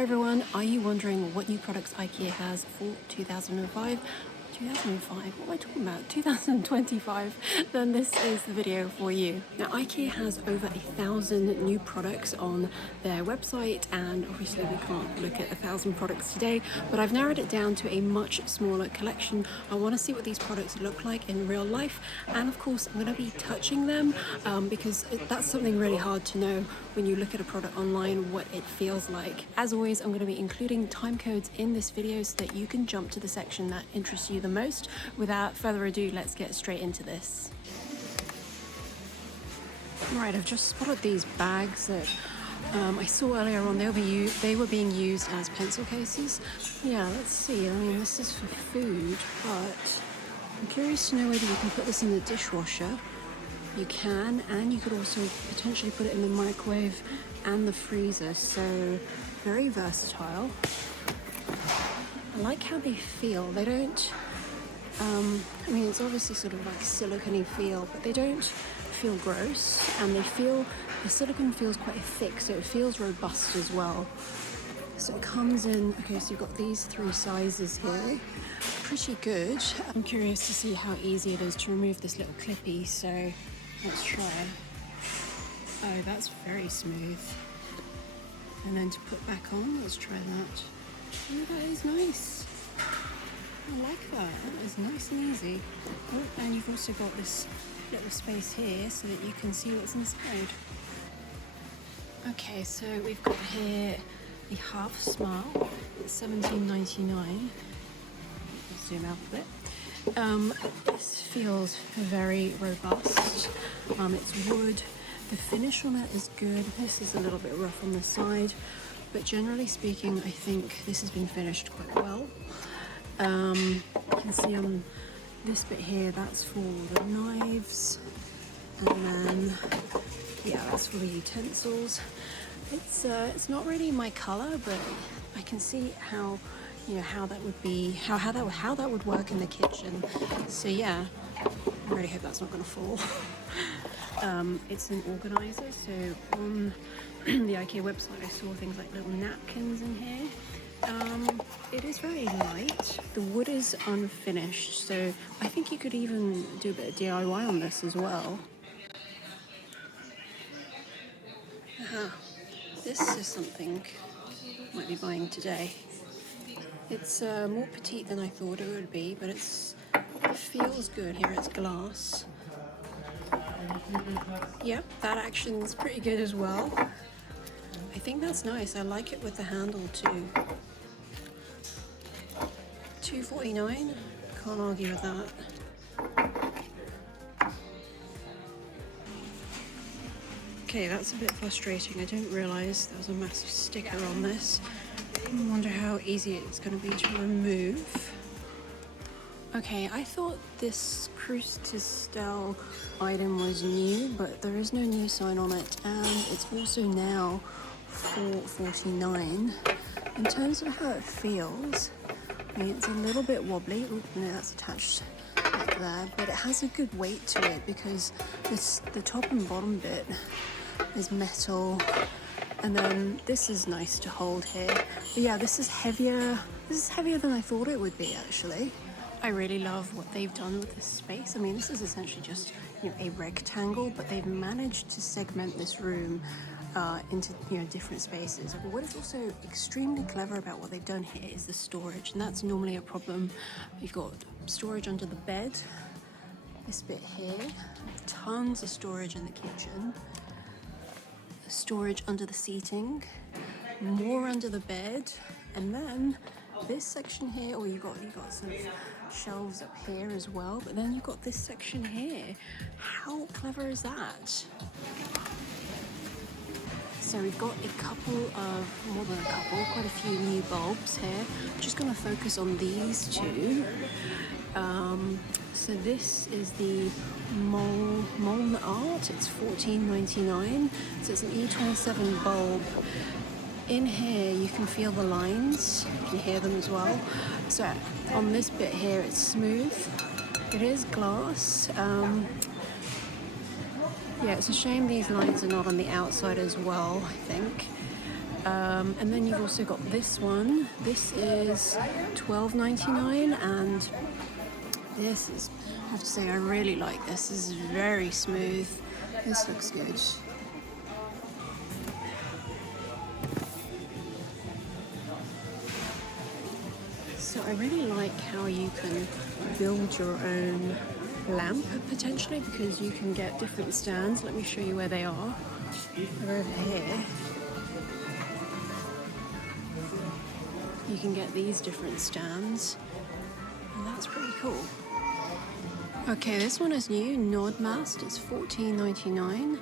Hi everyone, are you wondering what new products IKEA has for 2005? 2005? What am I talking about? 2025? Then this is the video for you. Now IKEA has over 1,000 new products on their website, and obviously we can't look at 1,000 products today, but I've narrowed it down to a much smaller collection. I want to see what these products look like in real life, and of course I'm going to be touching them because that's something really hard to know when you look at a product online, what it feels like. As always, I'm going to be including time codes in this video so that you can jump to the section that interests you the most. Without further ado, let's get straight into this. Right, I've just spotted these bags that I saw earlier on. They were being used as pencil cases. Yeah, let's see. I mean, this is for food, but I'm curious to know whether you can put this in the dishwasher. You can, and you could also potentially put it in the microwave and the freezer, so very versatile. I like how they feel. They don't, I mean, it's obviously sort of like silicone-y feel, but they don't feel gross, and the silicone feels quite thick, so it feels robust as well. So it comes in, okay, so you've got these 3 sizes here. Pretty good. I'm curious to see how easy it is to remove this little clippy, so let's try. Oh, that's very smooth. And then to put back on, let's try that. Oh, that is nice. I like that. That is nice and easy. Oh, and you've also got this little space here so that you can see what's inside. Okay, so we've got here the Half Smile. It's $17.99. Let's zoom out a bit. This feels very robust. It's wood. The finish on it is good. This is a little bit rough on the side, but generally speaking, I think this has been finished quite well. You can see on this bit here, that's for the knives, and then yeah, that's for the utensils. It's not really my color, but I can see how, you know, how that would be, how that would work in the kitchen. So yeah, I really hope that's not going to fall. It's an organizer, so on the IKEA website I saw things like little napkins in here. It is very light. The wood is unfinished, so I think you could even do a bit of DIY on this as well. This is something I might be buying today. It's more petite than I thought it would be, but it feels good. Here it's glass. Yep, that action's pretty good as well. I think that's nice. I like it with the handle too. $2.49. Can't argue with that. Okay, that's a bit frustrating. I didn't realise there was a massive sticker on this. I wonder how easy it's going to be to remove. Okay, I thought this Cruise-to-Stell item was new, but there is no new sign on it, and it's also now $4.49. In terms of how it feels, I mean, it's a little bit wobbly. Ooh, no, that's attached back there, but it has a good weight to it because the top and bottom bit is metal, and then this is nice to hold here. But yeah, this is heavier. This is heavier than I thought it would be, actually. I really love what they've done with this space. I mean, this is essentially just, you know, a rectangle, but they've managed to segment this room into, you know, different spaces. But what is also extremely clever about what they've done here is the storage, and that's normally a problem. You've got storage under the bed, this bit here, tons of storage in the kitchen, storage under the seating, more under the bed, and then this section here, or you got sort of shelves up here as well, but then you've got this section here. How clever is that? So we've got more than a couple, quite a few new bulbs here. I'm just going to focus on these two. So this is the Moln Art. It's $14.99. So it's an E27 bulb. In here you can feel the lines, you can hear them as well. So on this bit here it's smooth. It is glass. Yeah, it's a shame these lines are not on the outside as well, I think. And then you've also got this one. This is $12.99, and this is, I have to say, I really like this. This is very smooth. This looks good. So I really like how you can build your own lamp potentially, because you can get different stands. Let me show you where they are. They're over here. You can get these different stands, and that's pretty cool. Okay, this one is new, Nordmast. It's $14.99.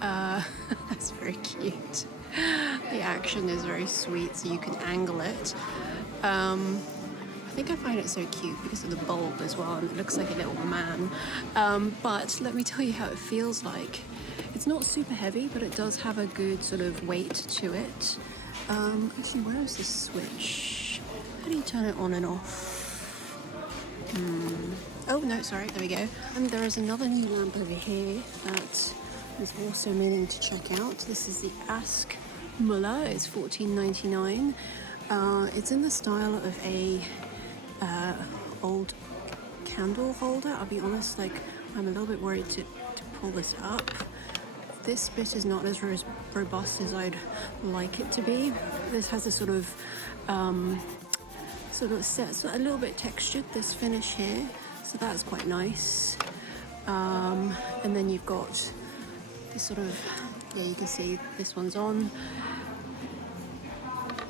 That's very cute. The action is very sweet, so you can angle it. I think I find it so cute because of the bulb as well, and it looks like a little man. But let me tell you how it feels like. It's not super heavy, but it does have a good sort of weight to it. Actually, where is the switch? How do you turn it on and off? Oh no, sorry, there we go. And there is another new lamp over here that is also meaning to check out. This is the Ask Muller. It's $14.99. It's in the style of a old candle holder. I'll be honest, like, I'm a little bit worried to pull this up. This bit is not as robust as I'd like it to be. This has a sort of set, a little bit textured, this finish here, so that's quite nice. And then you've got this sort of, yeah, you can see this one's on.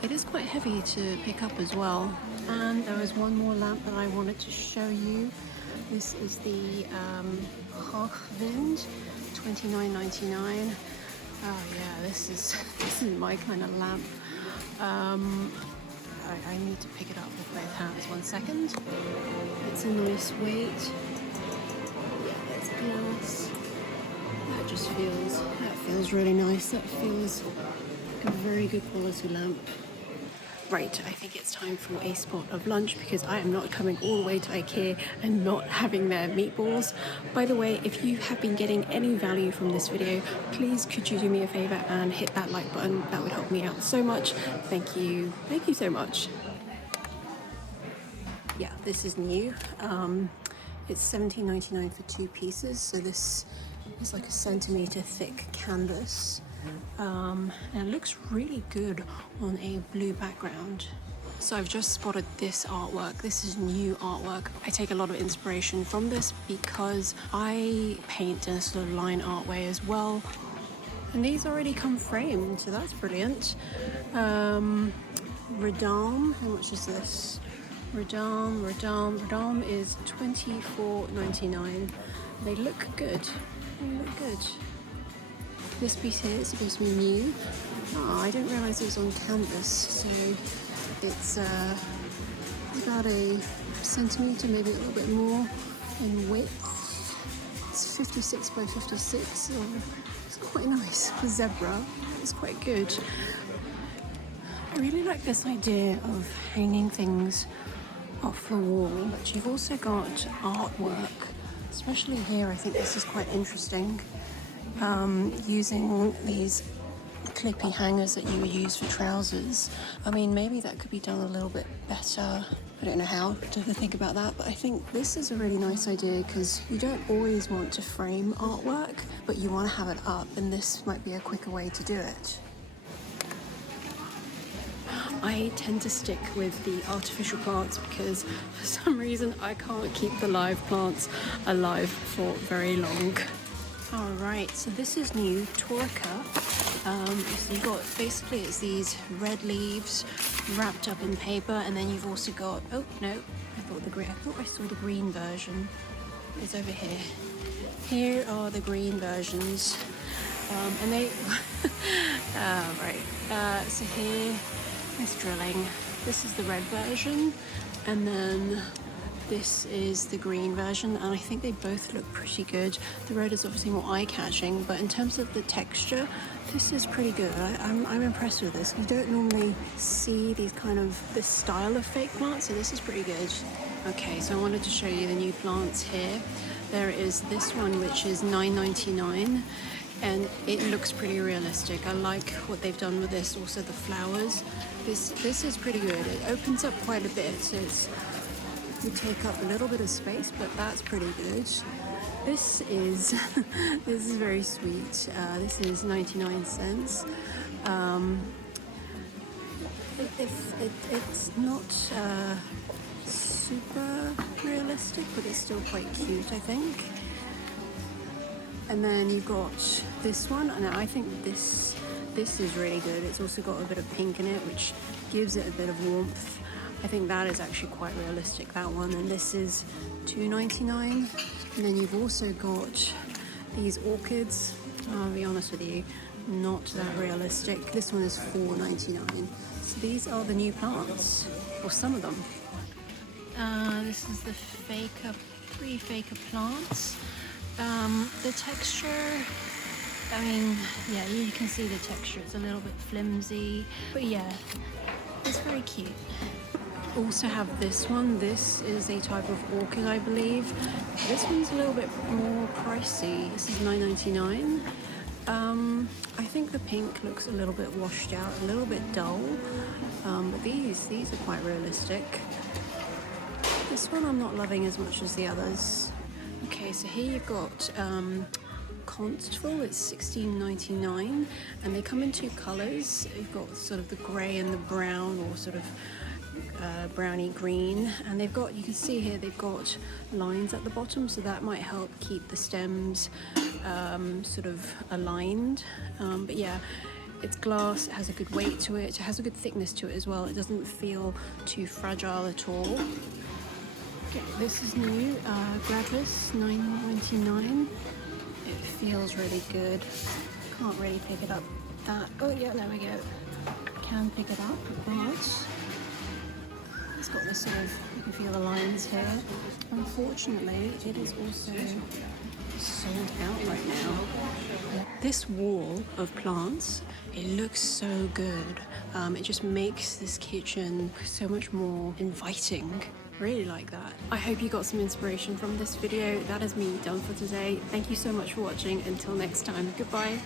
It is quite heavy to pick up as well. And there is one more lamp that I wanted to show you. This is the Hochwind, $29.99. Oh yeah, this is my kind of lamp. I need to pick it up with both hands. 1 second. It's a nice weight. Yeah, it's glass. That feels really nice. That feels like a very good quality lamp. Right, I think it's time for a spot of lunch because I am not coming all the way to IKEA and not having their meatballs. By the way, if you have been getting any value from this video, please could you do me a favor and hit that like button? That would help me out so much. Thank you so much. Yeah, this is new. It's $17.99 for 2 pieces, so this is like a centimeter thick canvas. And it looks really good on a blue background. So I've just spotted this artwork. This is new artwork. I take a lot of inspiration from this because I paint in a sort of line art way as well. And these already come framed, so that's brilliant. Redam, how much is this? Redam is $24.99. They look good. This piece here is supposed to be new. Oh, I didn't realise it was on canvas, so it's about a centimetre, maybe a little bit more in width. It's 56 by 56, so it's quite nice for zebra. It's quite good. I really like this idea of hanging things off the wall, but you've also got artwork, especially here. I think this is quite interesting. Using these clippy hangers that you would use for trousers. I mean, maybe that could be done a little bit better. I don't know how to think about that, but I think this is a really nice idea because you don't always want to frame artwork, but you want to have it up, and this might be a quicker way to do it. I tend to stick with the artificial plants because for some reason I can't keep the live plants alive for very long. Alright, so this is new, Torca. So you've got, basically it's these red leaves wrapped up in paper, and then you've also got, oh no, I thought I saw the green version. It's over here. Here are the green versions. And they, so here is drilling. This is the red version, and then this is the green version, and I think they both look pretty good. The red is obviously more eye-catching, but in terms of the texture, this is pretty good. I'm impressed with this. You don't normally see this style of fake plants, so this is pretty good. Okay, so I wanted to show you the new plants here. There is this one, which is $9.99. and it looks pretty realistic. I like what they've done with this. Also the flowers. This is pretty good. It opens up quite a bit, so you take up a little bit of space, but that's pretty good. This is this is very sweet. This is 99 cents. It's not super realistic, but it's still quite cute, I think. And then you've got this one, and I think this is really good. It's also got a bit of pink in it, which gives it a bit of warmth. I think that is actually quite realistic, that one. And this is $2.99. And then you've also got these orchids. I'll be honest with you, not that realistic. This one is $4.99. So these are the new plants, or some of them. This is the pre-faker plants. The texture, I mean, yeah, you can see the texture. It's a little bit flimsy, but yeah, it's very cute. Also have this one. This is a type of orchid, I believe. This one's a little bit more pricey. This is $9.99. I think the pink looks a little bit washed out, a little bit dull, but these are quite realistic. This one I'm not loving as much as the others. Okay, so here you've got Constable. It's $16.99, and they come in two colours. You've got sort of the grey and the brown, or sort of browny green, and they've got, you can see here, they've got lines at the bottom, so that might help keep the stems sort of aligned. But yeah, it's glass, it has a good weight to it, it has a good thickness to it as well. It doesn't feel too fragile at all. Okay, this is new, grab this, $9.99. It feels really good. Can't really pick it up that, oh yeah, there we go. Can pick it up, but it's got this sort of, you can feel the lines here. Unfortunately, it is also sold out right now. This wall of plants, it looks so good. It just makes this kitchen so much more inviting. Really like that. I hope you got some inspiration from this video. That is me done for today. Thank you so much for watching. Until next time, goodbye.